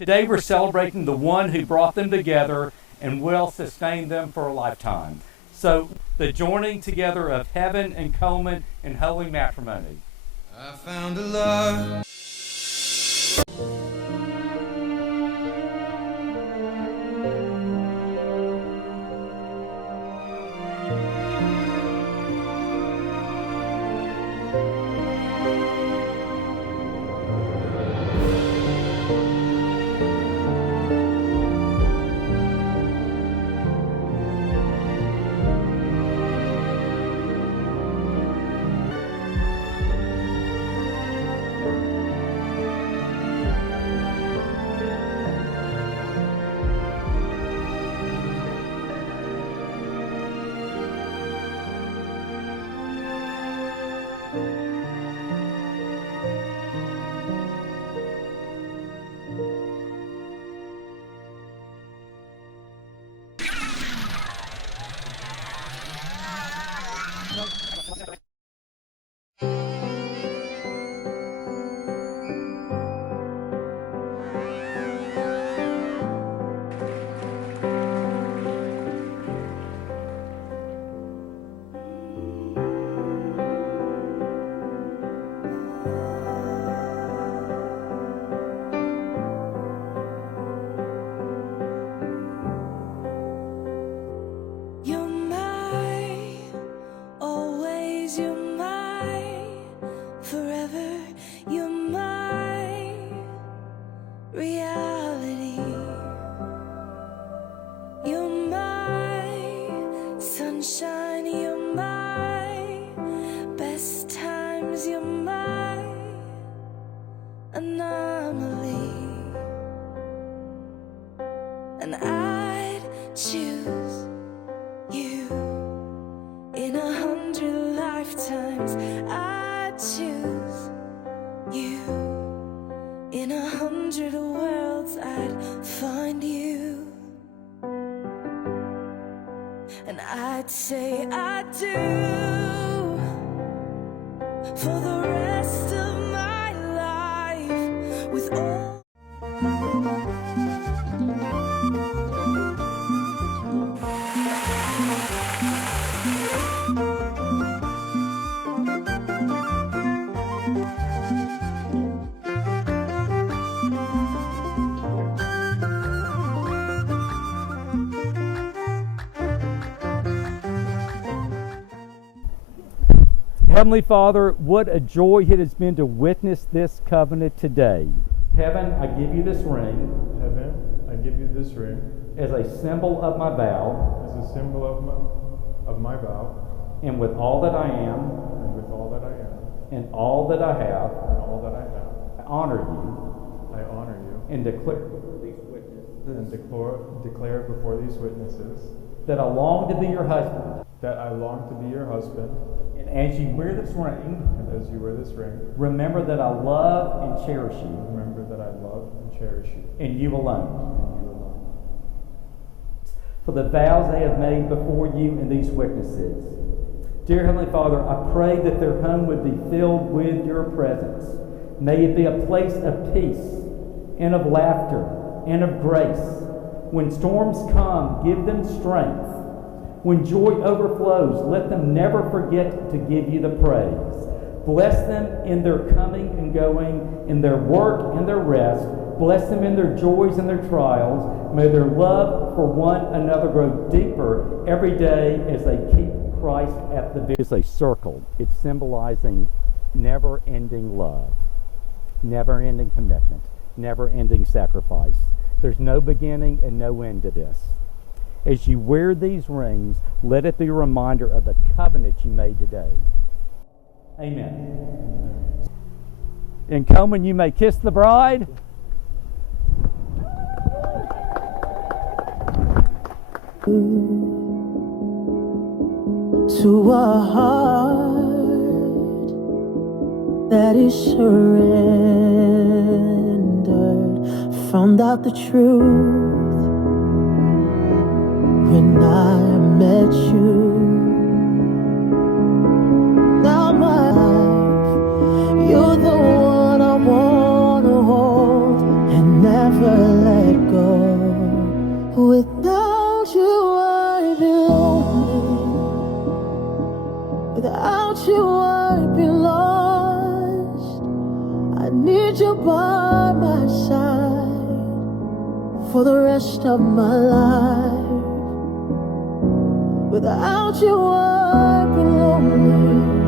Today we're celebrating the one who brought them together and will sustain them for a lifetime. So the joining together of Heaven and Colman in holy matrimony. I found a love. And I'd choose you in 100 lifetimes. I'd choose you in 100 worlds. I'd find you, and I'd say I do for the rest of my life with all. Heavenly Father, what a joy it has been to witness this covenant today. Heaven, I give you this ring. Heaven, I give you this ring as a symbol of my vow. as a symbol of my vow, And with all that I am, and with all that I am, and all that I have, and all that I have, I honor you I honor you, and declare and declare before these witnesses that I long to be your husband. that I long to be your husband, And as you wear this ring, and as you wear this ring, remember that I love and cherish you, remember that I love and cherish you, and you alone, and you alone. for the vows they have made before you and these witnesses. Dear Heavenly Father, I pray that their home would be filled with your presence. May it be a place of peace and of laughter and of grace. When storms come, give them strength. When joy overflows, let them never forget to give you the praise. Bless them in their coming and going, in their work and their rest. Bless them in their joys and their trials. May their love for one another grow deeper every day as they keep Christ at the It's a circle. It's symbolizing never-ending love, never-ending commitment, never-ending sacrifice. There's no beginning and no end to this. As you wear these rings, let it be a reminder of the covenant you made today. Amen. And Colman, you may kiss the bride. To a heart that is surrendered, found out the truth when I met you. Now my life, you're the one I wanna hold and never Without you I'd be lost. I need you by my side for the rest of my life. Without you I'd be lonely.